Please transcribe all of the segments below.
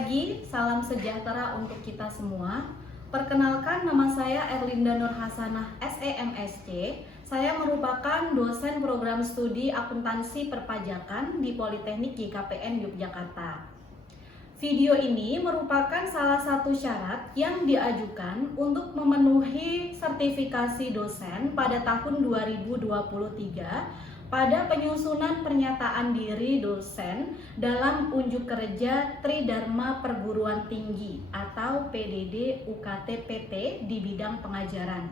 pagi, salam sejahtera untuk kita semua. Perkenalkan, nama saya Erlinda Nur Hasanah, SEMSC. Saya merupakan dosen program studi akuntansi perpajakan di Politeknik YKPN Yogyakarta. Video ini merupakan salah satu syarat yang diajukan untuk memenuhi sertifikasi dosen pada tahun 2023 pada penyusunan pernyataan diri dosen dalam unjuk kerja Tridharma Perguruan Tinggi atau PDD UKT PT di bidang pengajaran.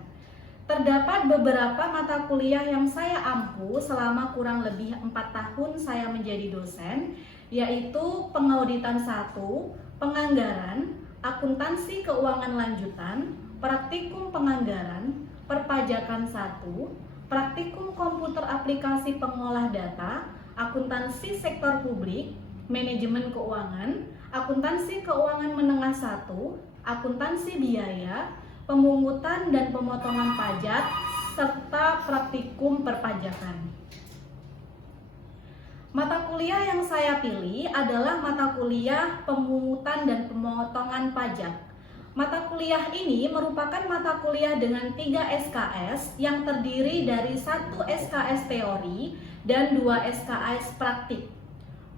Terdapat beberapa mata kuliah yang saya ampu selama kurang lebih 4 tahun saya menjadi dosen, yaitu Pengauditan 1, Penganggaran, Akuntansi Keuangan Lanjutan, Praktikum Penganggaran, Perpajakan 1, Praktikum Komputer Aplikasi Pengolah Data, Akuntansi Sektor Publik, Manajemen Keuangan, Akuntansi Keuangan Menengah 1, Akuntansi Biaya, Pemungutan dan Pemotongan Pajak, serta Praktikum Perpajakan. Mata kuliah yang saya pilih adalah mata kuliah Pemungutan dan Pemotongan Pajak. Mata kuliah ini merupakan mata kuliah dengan 3 SKS yang terdiri dari 1 SKS teori dan 2 SKS praktik.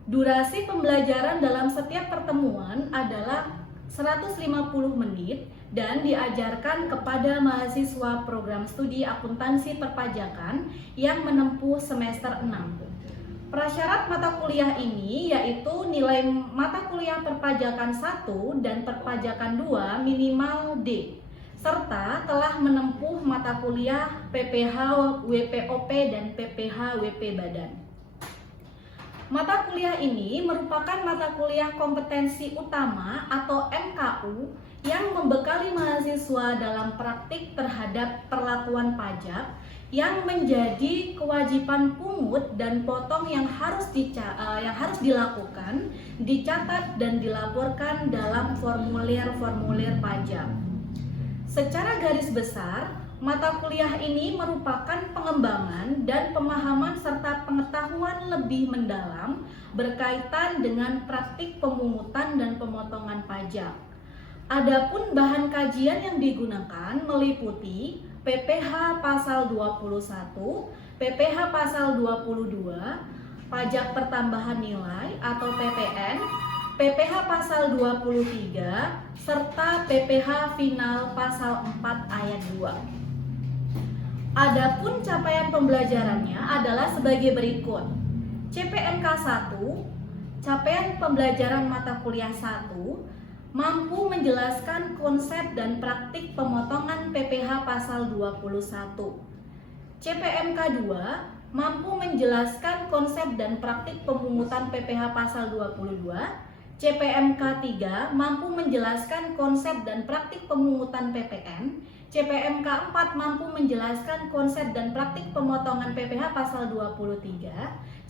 Durasi pembelajaran dalam setiap pertemuan adalah 150 menit dan diajarkan kepada mahasiswa program studi akuntansi perpajakan yang menempuh semester 6. Prasyarat mata kuliah ini yaitu nilai mata kuliah perpajakan 1 dan perpajakan 2 minimal D, serta telah menempuh mata kuliah PPH WPOP dan PPH WP Badan. Mata kuliah ini merupakan mata kuliah kompetensi utama atau MKU yang membekali mahasiswa dalam praktik terhadap perlakuan pajak yang menjadi kewajiban pungut dan potong yang harus dilakukan, dicatat dan dilaporkan dalam formulir-formulir pajak. Secara garis besar, mata kuliah ini merupakan pengembangan dan pemahaman serta pengetahuan lebih mendalam berkaitan dengan praktik pemungutan dan pemotongan pajak. Adapun bahan kajian yang digunakan meliputi PPH Pasal 21, PPH Pasal 22, Pajak Pertambahan Nilai atau PPN, PPH Pasal 23, serta PPH Final Pasal 4 Ayat 2. Adapun capaian pembelajarannya adalah sebagai berikut. CPNK 1, capaian pembelajaran mata kuliah 1, mampu menjelaskan konsep dan praktik pemotongan PPH Pasal 21. CPMK 2 mampu menjelaskan konsep dan praktik pemungutan PPH Pasal 22. CPMK 3 mampu menjelaskan konsep dan praktik pemungutan PPN. CPMK 4 mampu menjelaskan konsep dan praktik pemotongan PPH Pasal 23.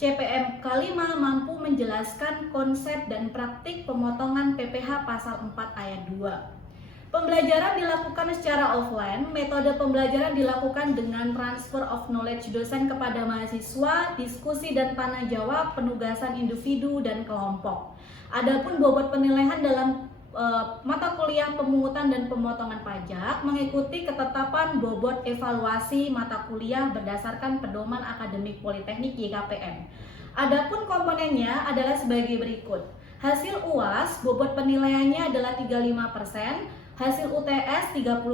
CPMK 5 mampu menjelaskan konsep dan praktik pemotongan PPH Pasal 4 Ayat 2. Pembelajaran dilakukan secara offline. Metode pembelajaran dilakukan dengan transfer of knowledge dosen kepada mahasiswa, diskusi dan tanya jawab, penugasan individu dan kelompok. Adapun bobot penilaian dalam mata kuliah pemungutan dan pemotongan pajak mengikuti ketetapan bobot evaluasi mata kuliah berdasarkan pedoman akademik Politeknik YKPN. Adapun komponennya adalah sebagai berikut. Hasil UAS bobot penilaiannya adalah 35%, hasil UTS 35%,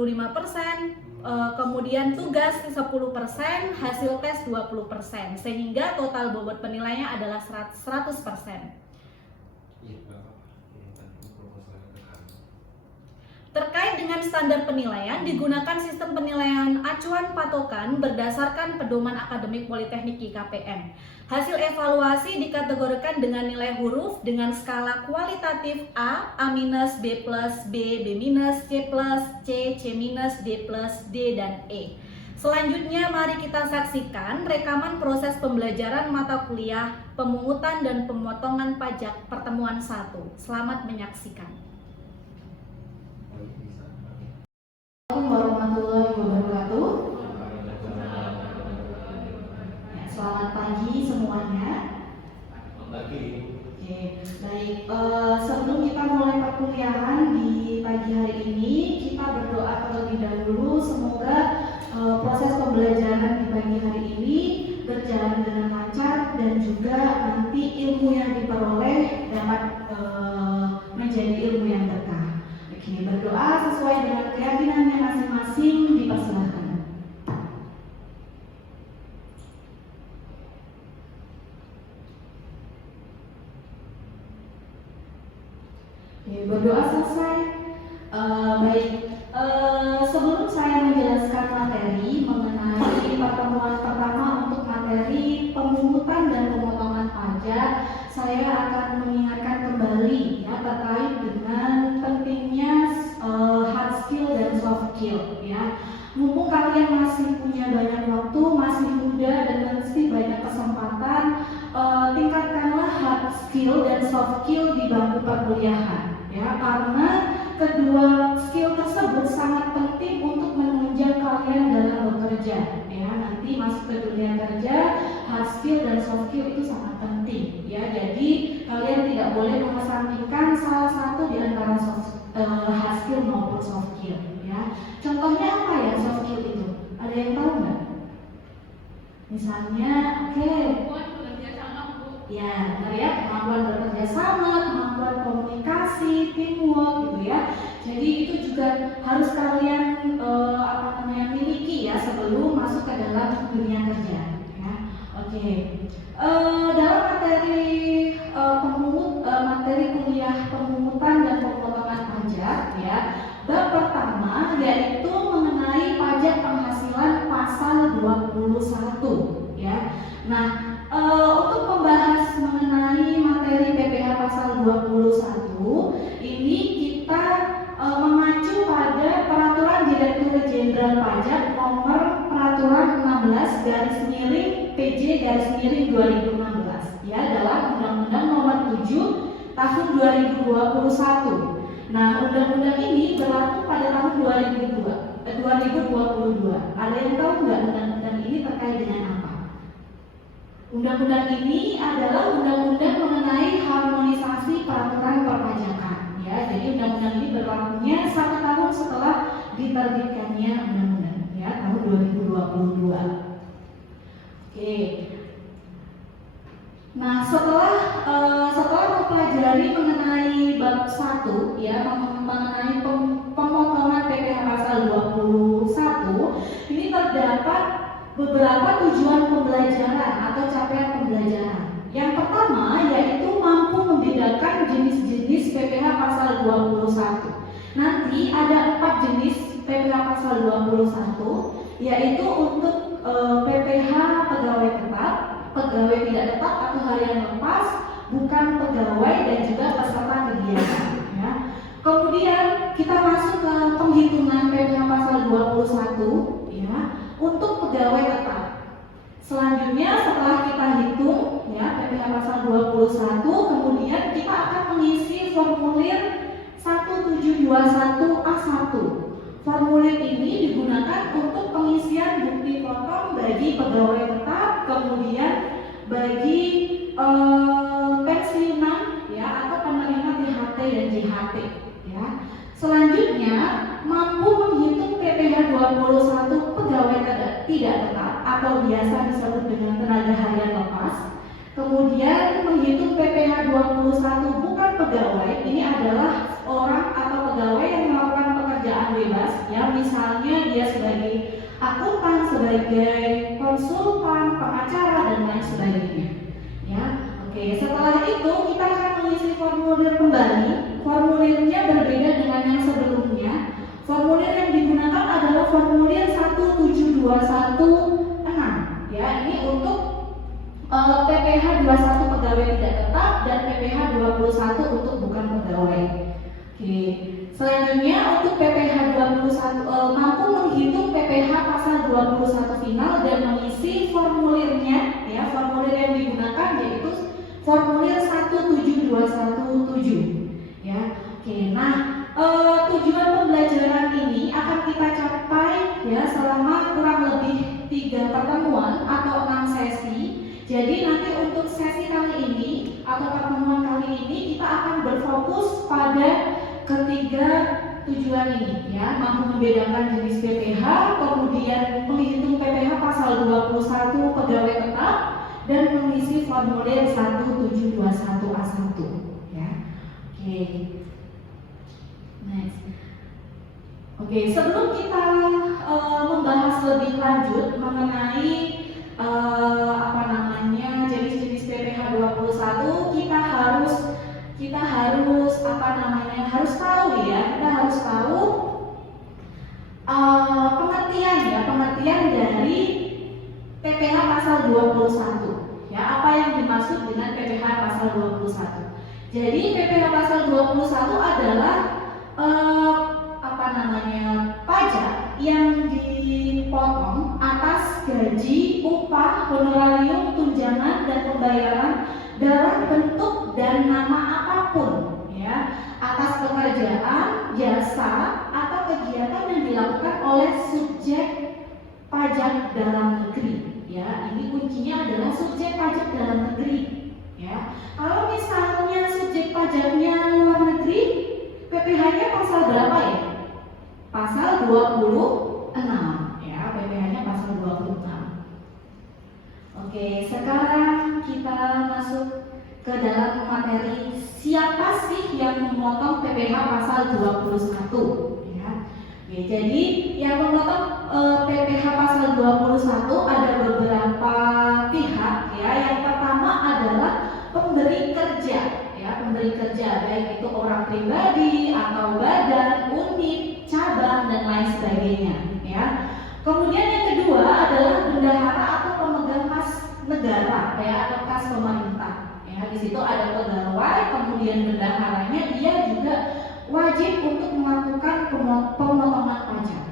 kemudian tugas 10%, hasil tes 20%, sehingga total bobot penilaiannya adalah 100%. Terkait dengan standar penilaian, digunakan sistem penilaian acuan patokan berdasarkan pedoman akademik Politeknik YKPN. Hasil evaluasi dikategorikan dengan nilai huruf dengan skala kualitatif A, A-, B+, B, B-, C+, C, C-, D+, D, dan E. Selanjutnya mari kita saksikan rekaman proses pembelajaran mata kuliah pemungutan dan pemotongan pajak pertemuan 1. Selamat menyaksikan. Assalamualaikum warahmatullahi wabarakatuh. Ya, selamat pagi semuanya. Pagi. Oke, baik. Sebelum kita mulai perkuliahan di pagi hari ini, kita berdoa terlebih dahulu semoga proses pembelajaran di pagi hari ini berjalan dengan lancar dan juga nanti ilmu yang diperoleh dapat menjadi ilmu yang berkah. Oke, berdoa sesuai dengan keyakinannya masing-masing, dipersilakan. Oke, berdoa selesai. Baik, sebelum saya menjelaskan materi mengenai pertemuan pertama untuk materi pemungutan dan pemotongan pajak, saya akan mengingatkan kembali ya terkait dengan pentingnya hard skill dan soft skill ya. Mumpung kalian masih punya banyak waktu, masih muda dan masih banyak kesempatan, tingkatkanlah hard skill dan soft skill di bangku perkuliahan ya, karena kedua skill tersebut sangat penting untuk menunjang kalian dalam bekerja ya. Nanti masuk ke dunia kerja, hard skill dan soft skill itu sangat penting ya. Jadi kalian tidak boleh mengesampingkan salah satu di antara hard skill maupun soft skill ya. Contohnya apa ya soft skill itu? Ada yang tahu nggak? Misalnya, ya, benar ya, kemampuan bekerja sama, kemampuan komunikasi, teamwork gitu ya. Jadi itu juga harus kalian miliki ya sebelum masuk ke dalam dunia kerja ya. Oke. Dalam materi kuliah pemungutan dan pemotongan pajak ya, bab pertama yaitu mengenai pajak penghasilan pasal 21 ya. Nah, untuk membahas mengenai materi PPh pasal 21 ini kita mengacu pada Peraturan Direktur Jenderal Pajak Nomor Peraturan 16/PJ/2016 ya, dalam Undang-Undang Nomor 7 Tahun 2021. Nah, undang-undang ini berlaku pada tahun 2022. Ada yang tahu nggak undang-undang ini terkait dengan apa? Undang-undang ini adalah undang-undang mengenai harmonisasi peraturan perpajakan ya. Jadi undang-undang ini berlakunya 1 tahun setelah diterbitkannya undang-undang ya, tahun 2022. Oke. Nah, setelah mempelajari mengenai bab 1 ya, mengenai pemotongan PPh pasal 21, ini terdapat beberapa tujuan pembelajaran atau capaian pembelajaran. Yang pertama yaitu mampu membedakan jenis-jenis PPh pasal 21. Nanti ada 4 jenis PPh pasal 21, yaitu untuk PPh pegawai tetap, pegawai tidak tetap atau harian lepas, bukan pegawai, dan juga peserta kegiatan ya. Kemudian kita masuk ke penghitungan PPh pasal 21 ya, untuk pegawai tetap. Selanjutnya setelah kita hitung ya PPh pasal 21, kemudian kita akan mengisi formulir 1721A1. Formulir ini digunakan untuk pengisian bukti potong bagi pegawai tetap, kemudian bagi pensiunan ya atau penerima THT dan JHT ya. Selanjutnya mampu menghitung PPh 21 pegawai tidak tetap atau biasa disebut dengan tenaga harian lepas. Kemudian menghitung PPh 21 bukan pegawai, ini adalah orang atau pegawai yang melakukan pekerjaan bebas ya, misalnya dia sebagai akuntan, sebagai konsultan, pengacara, dan lain sebagainya ya. Oke, setelah itu kita akan mengisi formulir kembali. Formulirnya berbeda dengan yang sebelumnya. Formulir yang digunakan adalah formulir 17216 ya. Ini untuk PPh 21 pegawai tidak tetap dan PPh 21 untuk bukan pegawai. Oke. Selanjutnya untuk PPh 21 mampu menghitung PPh pasal 21 final dan mengisi formulirnya ya. Formulir yang digunakan yaitu formulir 17217 ya. Oke. Nah, tujuan pembelajaran ini akan kita capai ya selama kurang lebih 3 pertemuan atau 6 sesi. Jadi nanti untuk sesi kali ini atau pertemuan kali ini kita akan berfokus pada ketiga tujuan ini ya, mampu membedakan jenis PPh, kemudian menghitung PPh pasal 21 pegawai tetap dan mengisi formulir 1721A1 ya. Oke. Next. Oke, sebelum kita membahas lebih lanjut mengenai jenis-jenis PPh 21, kita harus tahu pengertian dari PPh pasal 21 ya, apa yang dimaksud dengan PPh pasal 21. Jadi PPh pasal 21 adalah pajak yang dipotong atas gaji, upah, honorarium, tunjangan dan pembayaran dalam bentuk dan nama apapun ya, atas pekerjaan, jasa atau kegiatan yang dilakukan oleh subjek pajak dalam negeri ya. Ini kuncinya adalah subjek pajak dalam negeri ya. Kalau misalnya subjek pajaknya luar negeri, PPh-nya pasal berapa ya? Pasal 26 ya, PPh-nya pasal 26. Oke, sekarang kita masuk ke dalam materi siapa sih yang memotong PPh pasal 21 ya. Oke, jadi yang memotong PPh pasal 21 ada beberapa pihak ya. Yang pertama adalah pemberi kerja ya, pemberi kerja baik itu orang pribadi atau badan, unit, cabang dan lain sebagainya ya. Kemudian yang kedua adalah bendahara atau pemegang kas negara ya, atau kas pemerintah ya. Di situ ada pegawai, kemudian bendaharanya dia juga wajib untuk melakukan pemotongan pajak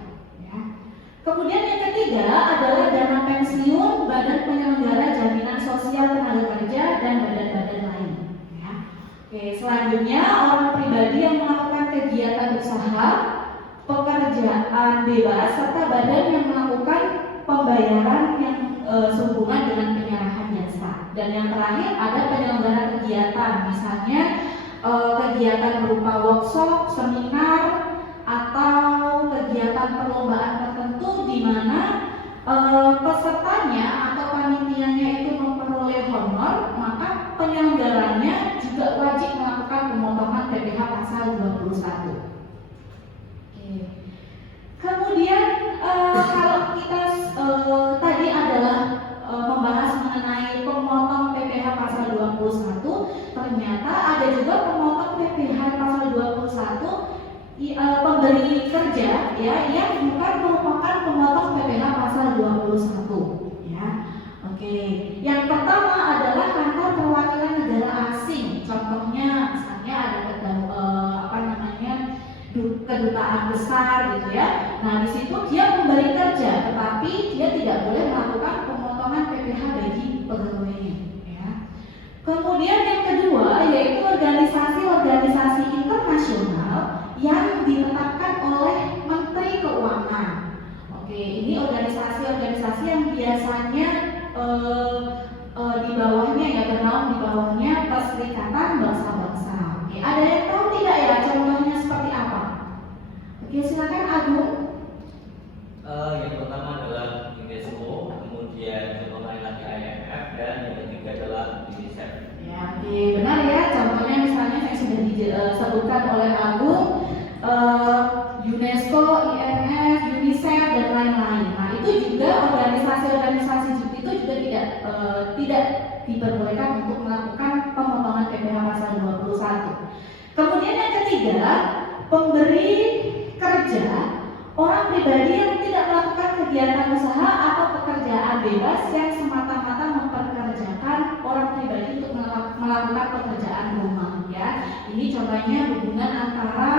ya. Kemudian yang ketiga adalah dana pensiun, badan penyelenggara jaminan sosial tenaga kerja dan badan-badan lain ya. Oke, selanjutnya orang pribadi yang melakukan kegiatan usaha, pekerjaan bebas serta badan yang melakukan pembayaran yang sehubungan dengan penyerahan jasa. Dan yang terakhir ada penyelenggara kegiatan, misalnya kegiatan berupa workshop, seminar atau kegiatan perlombaan tertentu di mana pesertanya atau panitianya itu memperoleh honor, maka penyelenggaranya juga wajib melakukan pemotongan PPh pasal 21. Kemudian kalau kita tadi adalah membahas mengenai pemotong PPh pasal 21, ternyata ada juga pemotong PPh pasal 21 pemberi kerja ya, yang bukan merupakan pemotong PPh pasal 21 ya. Oke, yang pertama adalah kantor perwakilan negara asing. Contohnya misalnya ada kedutaan besar gitu ya. Nah, di situ dia memberi kerja, tetapi dia tidak boleh melakukan pemotongan PPh bagi pegawainya ya. Kemudian yang kedua yaitu organisasi-organisasi internasional yang ditetapkan oleh Menteri Keuangan. Oke, ini organisasi-organisasi yang biasanya di bawahnya ya, bernaung di bawahnya Perserikatan Bangsa-Bangsa. Oke, ada yang tahu tidak ya contohnya seperti apa? Oke, silakan Agung. Yang pertama adalah UNESCO, kemudian contohnya lagi IMF, dan yang ketiga adalah UNICEF. Ya, oke, benar ya. Contohnya misalnya yang sudah disebutkan oleh Agung, UNESCO, IMF, UNICEF dan lain-lain. Nah, itu juga organisasi-organisasi itu juga tidak diperbolehkan untuk melakukan pemotongan PPh pasal 21. Kemudian yang ketiga, pemberi kerja, orang pribadi yang tidak melakukan kegiatan usaha atau pekerjaan bebas yang semata-mata memperkerjakan orang pribadi untuk melakukan pekerjaan rumah ya. Ini contohnya hubungan antara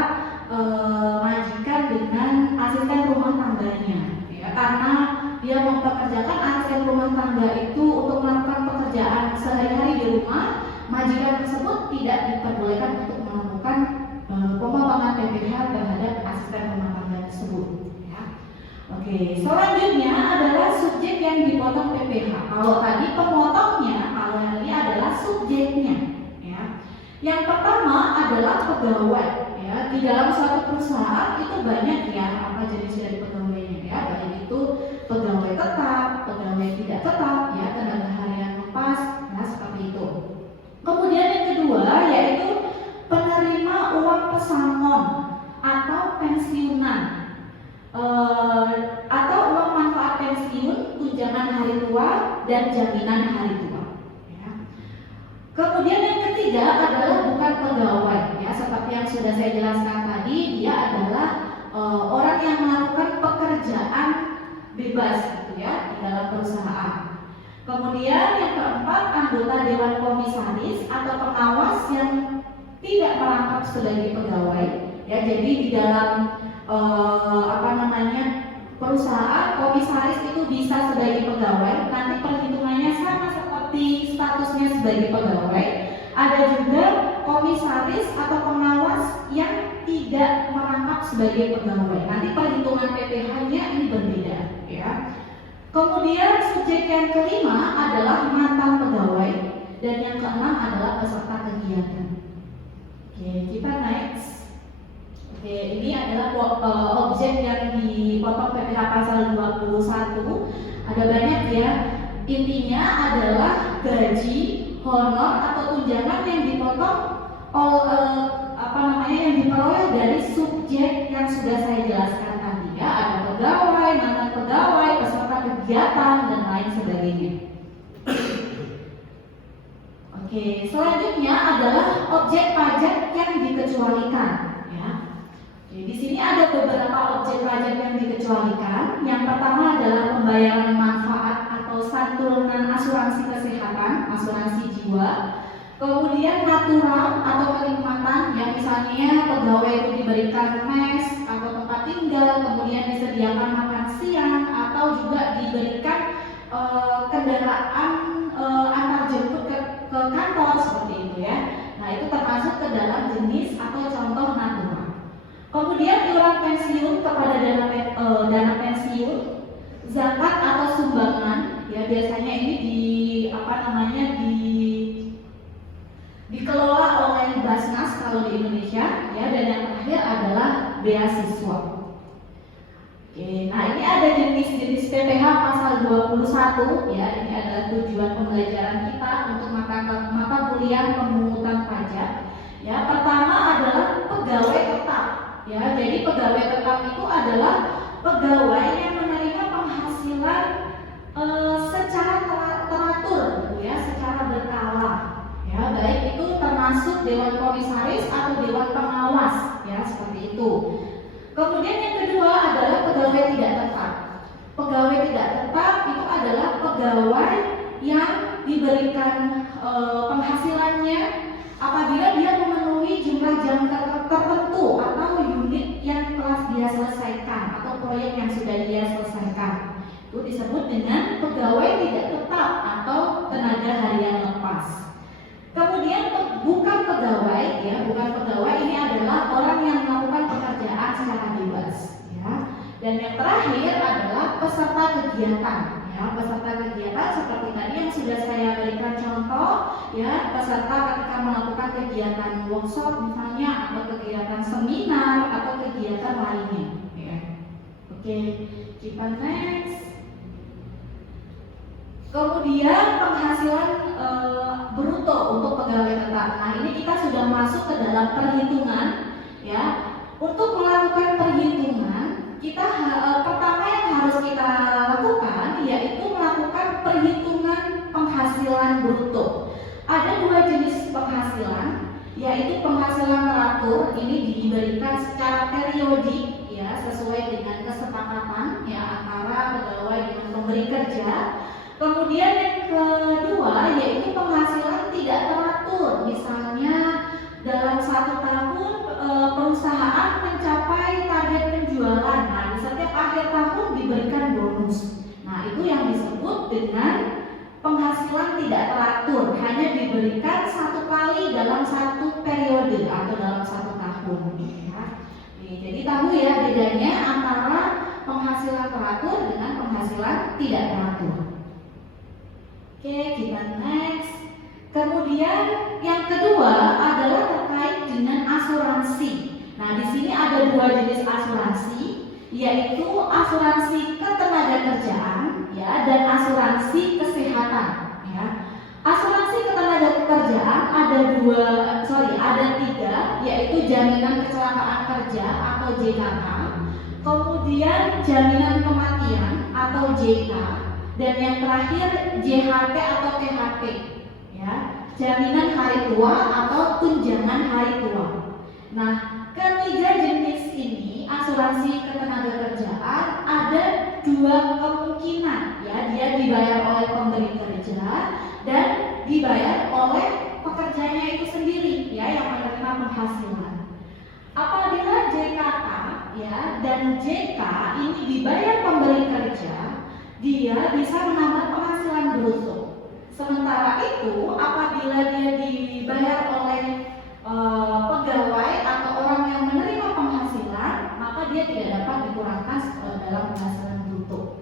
majikan dengan asisten rumah tangganya ya, karena dia mempekerjakan asisten rumah tangga itu untuk melakukan pekerjaan sehari-hari di rumah, majikan tersebut tidak diperbolehkan untuk melakukan pemotongan PPh terhadap asisten rumah tangga tersebut ya. Oke, selanjutnya adalah subjek yang dipotong PPh. Kalau tadi pemotongnya, kalau yang ini adalah subjeknya ya. Yang pertama adalah pegawai ya. ya. Di dalam suatu perusahaan itu banyak ya apa jenis dari pegawainya ya, baik itu pegawai tetap, pegawai tidak tetap ya, tenaga harian lepas, ya seperti itu. Kemudian yang kedua yaitu penerima uang pesangon atau pensiunan, atau uang manfaat pensiun, tunjangan hari tua dan jaminan hari tua. Ya. Kemudian yang ketiga adalah bukan pegawai, ya seperti yang sudah saya jelaskan tadi, dia adalah orang yang melakukan pekerjaan bebas, gitu ya, di dalam perusahaan. Kemudian yang keempat anggota dewan komisaris atau pengawas yang tidak merangkap sebagai pegawai, ya jadi di dalam perusahaan komisaris itu bisa sebagai pegawai, nanti perhitungannya sama seperti statusnya sebagai pegawai. Ada juga komisaris atau pengawas yang tidak merangkap sebagai pegawai, nanti perhitungan PPh-nya ini berbeda ya. Kemudian subjek yang kelima adalah mantan pegawai dan yang keenam adalah peserta kegiatan. Oke, kita next. Oke, ini adalah objek yang dipotong PPh pasal 21. Ada banyak ya. Intinya adalah gaji, honor atau tunjangan yang dipotong yang diperoleh dari subjek yang sudah saya jelaskan tadi ya. Ada pegawai, mantan pegawai, peserta kegiatan dan lain sebagainya. Oke, selanjutnya adalah objek pajak yang dikecualikan ya. Oke, di sini ada beberapa objek pajak yang dikecualikan. Yang pertama adalah pembayaran manfaat atau santunan asuransi kesehatan, asuransi jiwa. Kemudian natural atau kenikmatan, yang misalnya pegawai itu diberikan mes atau tempat tinggal, kemudian disediakan makan siang atau juga diberikan kendaraan antar jemput ke kantor seperti itu ya. Nah itu termasuk ke dalam jenis atau contoh natural. Kemudian iuran pensiun kepada dana pensiun, zakat atau sumbangan ya, biasanya ini dikelola oleh Basnas kalau di Indonesia ya. Dan yang terakhir adalah beasiswa. Oke, nah ini ada jenis-jenis PPh pasal 21 ya. Ini adalah tujuan pembelajaran kita untuk mata kuliah pemungutan pajak. Ya, pertama adalah pegawai tetap. Ya, jadi pegawai tetap itu adalah pegawai yang menerima penghasilan secara teratur, ya, secara berkala. Ya, baik itu termasuk dewan komisaris atau dewan pengawas, ya seperti itu. Kemudian yang kedua adalah pegawai tidak tetap. Pegawai tidak tetap itu adalah pegawai yang diberikan penghasilannya apabila dia memenuhi jumlah jam tertentu atau unit yang telah dia selesaikan atau proyek yang sudah dia selesaikan. Itu disebut dengan pegawai tidak tetap atau tenaga harian lepas. Kemudian bukan pegawai ya, bukan pegawai ini adalah orang yang melakukan pekerjaan secara bebas ya. Dan yang terakhir adalah peserta kegiatan ya. Peserta kegiatan seperti tadi yang sudah saya berikan contoh ya, peserta ketika melakukan kegiatan workshop misalnya atau kegiatan seminar atau kegiatan lainnya ya. Oke, kita next. Kemudian penghasilan bruto untuk pegawai tetap. Nah ini kita sudah masuk ke dalam perhitungan ya. Untuk melakukan perhitungan kita pertama yang harus kita lakukan yaitu melakukan perhitungan penghasilan bruto. Ada dua jenis penghasilan, yaitu penghasilan teratur. Ini diberikan secara periodik ya, sesuai dengan kesepakatan ya antara pegawai dengan pemberi kerja. Kemudian yang kedua yaitu penghasilan tidak teratur. Misalnya dalam satu tahun perusahaan mencapai target penjualan. Nah di setiap akhir tahun diberikan bonus. Nah itu yang disebut dengan penghasilan tidak teratur. Hanya diberikan satu kali dalam satu periode atau dalam satu tahun ya. Jadi tahu ya bedanya antara penghasilan teratur dengan penghasilan tidak teratur. Oke, kita next. Kemudian yang kedua adalah terkait dengan asuransi. Nah, di sini ada dua jenis asuransi, yaitu asuransi ketenagakerjaan ya dan asuransi kesehatan ya. Asuransi ketenagakerjaan ada tiga, yaitu jaminan kecelakaan kerja atau JKK, kemudian jaminan kematian atau JK, dan yang terakhir JHT atau THT ya, jaminan hari tua atau tunjangan hari tua. Nah, ketiga jenis ini asuransi ketenagakerjaan ada dua kemungkinan ya, dia dibayar oleh pemberi kerja dan dibayar oleh pekerjanya itu sendiri ya yang menerima penghasilan. Apabila JKK ya dan JK ini dibayar pemberi kerja, dia bisa menambah penghasilan bruto. Sementara itu apabila dia dibayar oleh pegawai atau orang yang menerima penghasilan, maka dia tidak dapat dikurangkan dalam penghasilan bruto.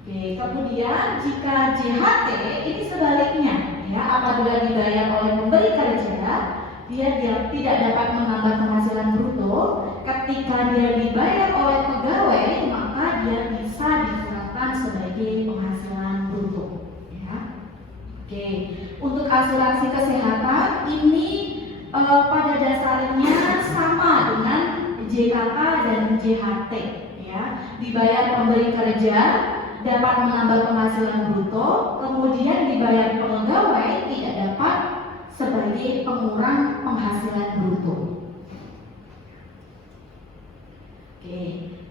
Oke, kemudian jika JHT ini sebaliknya ya, apabila dibayar oleh pemberi kerja, dia tidak dapat menambah penghasilan bruto. Ketika dia dibayar oleh pegawai, maka dia bisa dikurangkan sebagai penghasilan bruto ya. Oke, untuk asuransi kesehatan ini pada dasarnya sama dengan JKK dan JHT ya. Dibayar pemberi kerja dapat menambah penghasilan bruto, kemudian dibayar pegawai tidak dapat sebagai pengurang penghasilan bruto. Oke,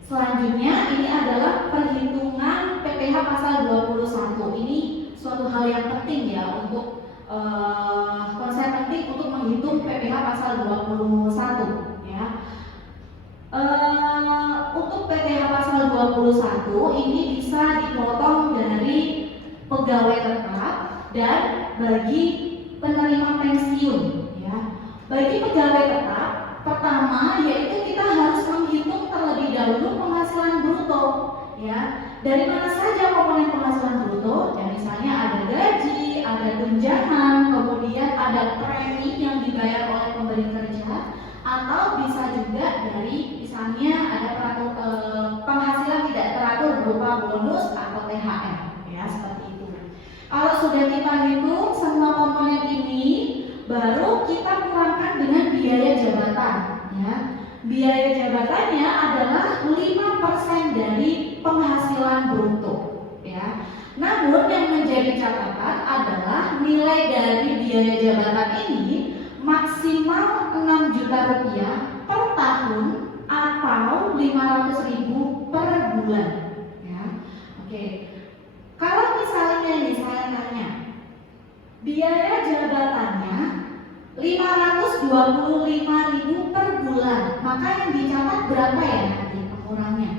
selanjutnya ini adalah perhitungan PPh pasal 21. Ini suatu hal yang penting ya untuk konsep penting untuk menghitung PPh pasal 21 ya. Untuk PPh pasal 21 ini bisa dipotong dari pegawai tetap dan bagi penerima pensiun ya. Bagi pegawai tetap, pertama yaitu kita harus menghitung terlebih dahulu penghasilan bruto ya. Dari mana saja komponen penghasilan bruto? Ya, misalnya ada gaji, ada tunjangan, kemudian ada premi yang dibayar oleh pemberi kerja, atau bisa juga dari misalnya ada penghasilan tidak teratur berupa bonus atau THR ya, seperti itu. Kalau sudah kita hitung semua komponen ini, baru kita kurangkan dengan biaya jabatan ya. Biaya jabatannya adalah 5% dari penghasilan bruto ya. Namun yang menjadi catatan adalah nilai dari biaya jabatan ini maksimal 6 juta rupiah per tahun atau 500.000 per bulan ya. Oke. Kalau misalnya nih saya tanya, biaya jabatannya 525.000 per bulan, maka yang dicatat berapa ya nanti pengurangnya?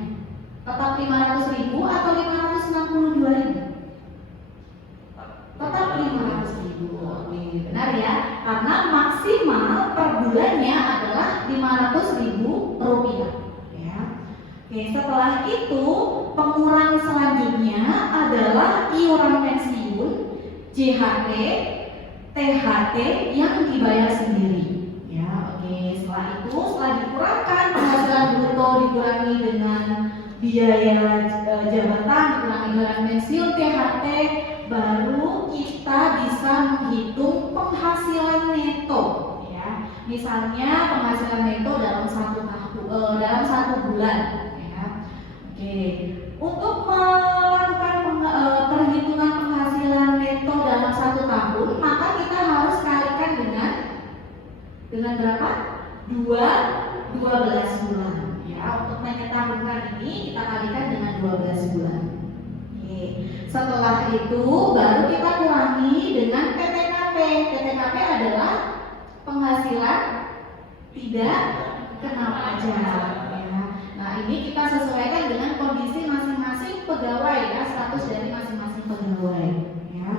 Tetap 500.000 atau 562.000? Tetap 500.000. Oke, benar ya, karena maksimal per bulannya adalah 500.000 rupiah ya. Oke, setelah itu pengurang selanjutnya adalah iuran pensiun, JHT, THT yang dibayar sendiri ya. Oke, setelah itu setelah dikurangkan penghasilan bruto dikurangi dengan biaya jabatan, dikurangi iuran pensiun, THT, baru kita bisa menghitung penghasilan neto ya. Misalnya penghasilan neto dalam satu bulan ya. Oke, untuk melakukan perhitungan penghasilan neto dalam 1 tahun, maka kita harus kalikan dengan berapa? 12 bulan ya. Untuk mengetahukan ini kita kalikan dengan 12 bulan. Oke. Setelah itu baru kita kurangi dengan PTKP. PTKP adalah penghasilan tidak kena pajak ya. Nah, ini kita sesuaikan dengan kondisi masing-masing pegawai ya, status dari masing-masing pegawai ya.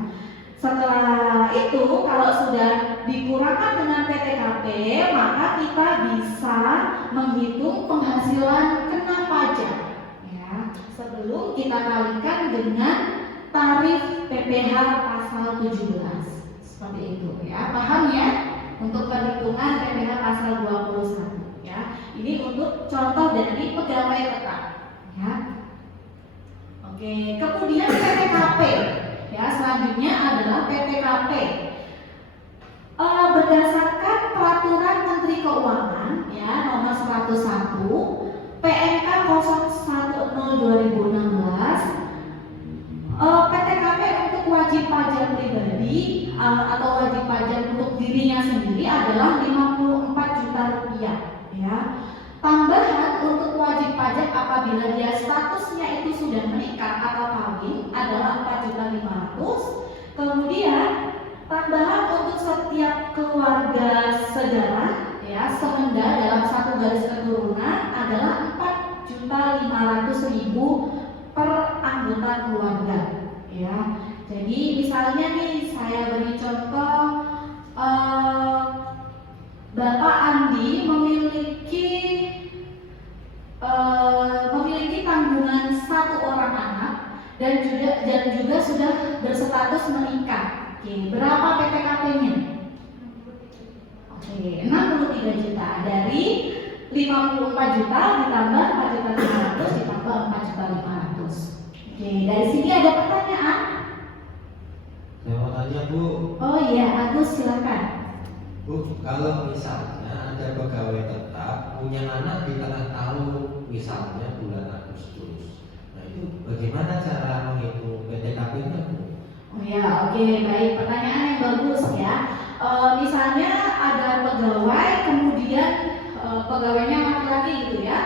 Setelah itu kalau sudah dikurangkan dengan PTKP, maka kita bisa menghitung penghasilan kena pajak ya, sebelum kita kalikan dengan tarif PPh pasal 17. Seperti itu ya. Paham ya? Untuk perhitungan PPh pasal 21. ya. Ini untuk contoh dari pegawai tetap, ya. Oke, kemudian PTKP, ya. Selanjutnya adalah PTKP. Berdasarkan peraturan Menteri Keuangan, ya, nomor 101 PMK 010/2016, PTKP untuk wajib pajak pribadi atau wajib pajak untuk dirinya sendiri adalah 54 juta rupiah, ya. Tambahan untuk wajib pajak apabila dia statusnya itu sudah menikah atau kawin adalah 4.500.000. Kemudian tambahan untuk setiap keluarga sedarah, ya, semenda dalam satu garis keturunan adalah 4.500.000 per anggota keluarga, ya. Jadi misalnya nih saya beri contoh, Bapak Andi memiliki tanggungan satu orang anak dan juga sudah berstatus menikah. Oke, berapa PTKP-nya? Oke, 63 juta. Dari 54 juta ditambah 4.500.000 ditambah 4.500.000. Oke, dari sini ada pertanyaan? Saya mau tanya Bu. Oh iya, Agus silakan. Bu, kalau misalnya ada pegawai tetap punya anak di tengah tahun, misalnya bulan Agustus, nah itu bagaimana cara menghitung PTKP-nya Bu? Oh ya, oke, baik, pertanyaan yang bagus ya. Misalnya ada pegawai, kemudian pegawainya laki-laki gitu ya,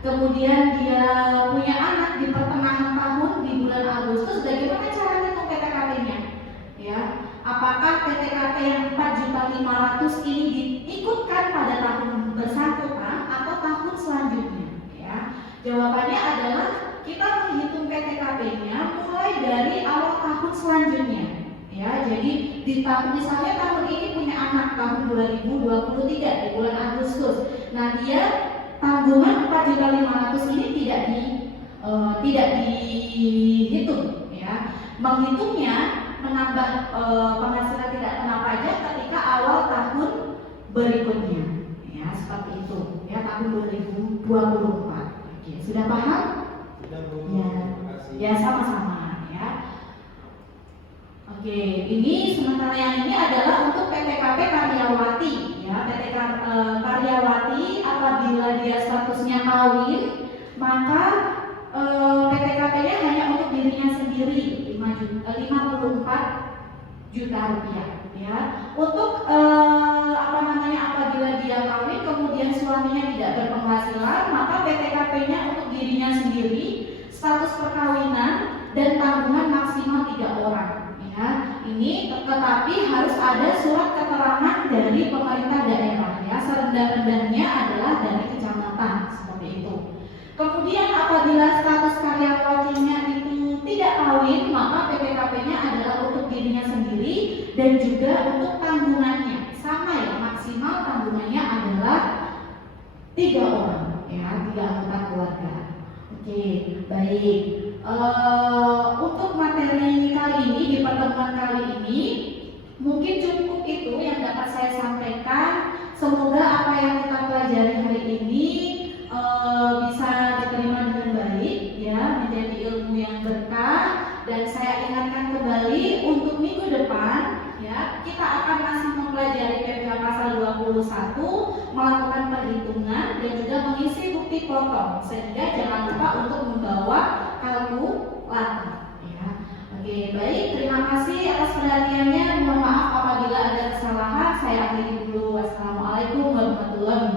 kemudian dia punya anak di pertengahan tahun di bulan Agustus, bagaimana cara ngitung PTKP-nya? Ya, apakah PTKP yang 4.500.000 ini diikutkan pada tahun bersangkutan atau tahun selanjutnya? Ya, jawabannya adalah kita menghitung PTKP-nya mulai dari awal tahun selanjutnya. Ya, jadi di tahun misalnya tahun ini punya anak tahun 2023 di bulan Agustus. Nah, dia tanggungan 4.500.000 ini tidak dihitung, ya. Menghitungnya menambah penghasilan tidak kena pajak ketika awal tahun berikutnya, ya, seperti itu, ya, tahun 2024. Oke, sudah paham? Sudah Bu. Ya, Terima kasih. ya, sama-sama, ya. Oke, ini sementara yang ini adalah untuk PTKP karyawati, ya. Karyawati apabila dia statusnya kawin, maka PTKP-nya hanya untuk dirinya sendiri 54 juta rupiah, ya. Untuk apabila dia kawin kemudian suaminya tidak berpenghasilan, maka PTKP-nya untuk dirinya sendiri, status perkawinan dan tanggungan maksimal 3 orang. Ya, ini tetapi harus ada surat keterangan dari pemerintah daerah, ya, serendah-rendahnya adalah dari kecamatan, seperti itu. Kemudian apabila status karyawatinya itu tidak kawin, maka PTKP-nya adalah untuk dirinya sendiri dan juga untuk tanggungannya sama, ya, maksimal tanggungannya adalah 3 orang, ya, 3 anggota keluarga. Oke, baik. Untuk materi kali ini, di pertemuan kali ini mungkin cukup itu yang dapat saya sampaikan. Semoga apa yang kita pelajari hari ini bisa diterima dengan baik, ya, menjadi ilmu yang berkah. Dan saya ingatkan kembali untuk minggu depan, ya, kita akan masih mempelajari PPh pasal 21, melakukan perhitungan dan juga mengisi bukti potong, sehingga jangan lupa untuk membawa kalkulator, ya. Oke, baik, terima kasih atas perhatiannya. Mohon maaf apabila ada kesalahan. Saya akhiri dulu. Wassalamualaikum warahmatullahi wabarakatuh.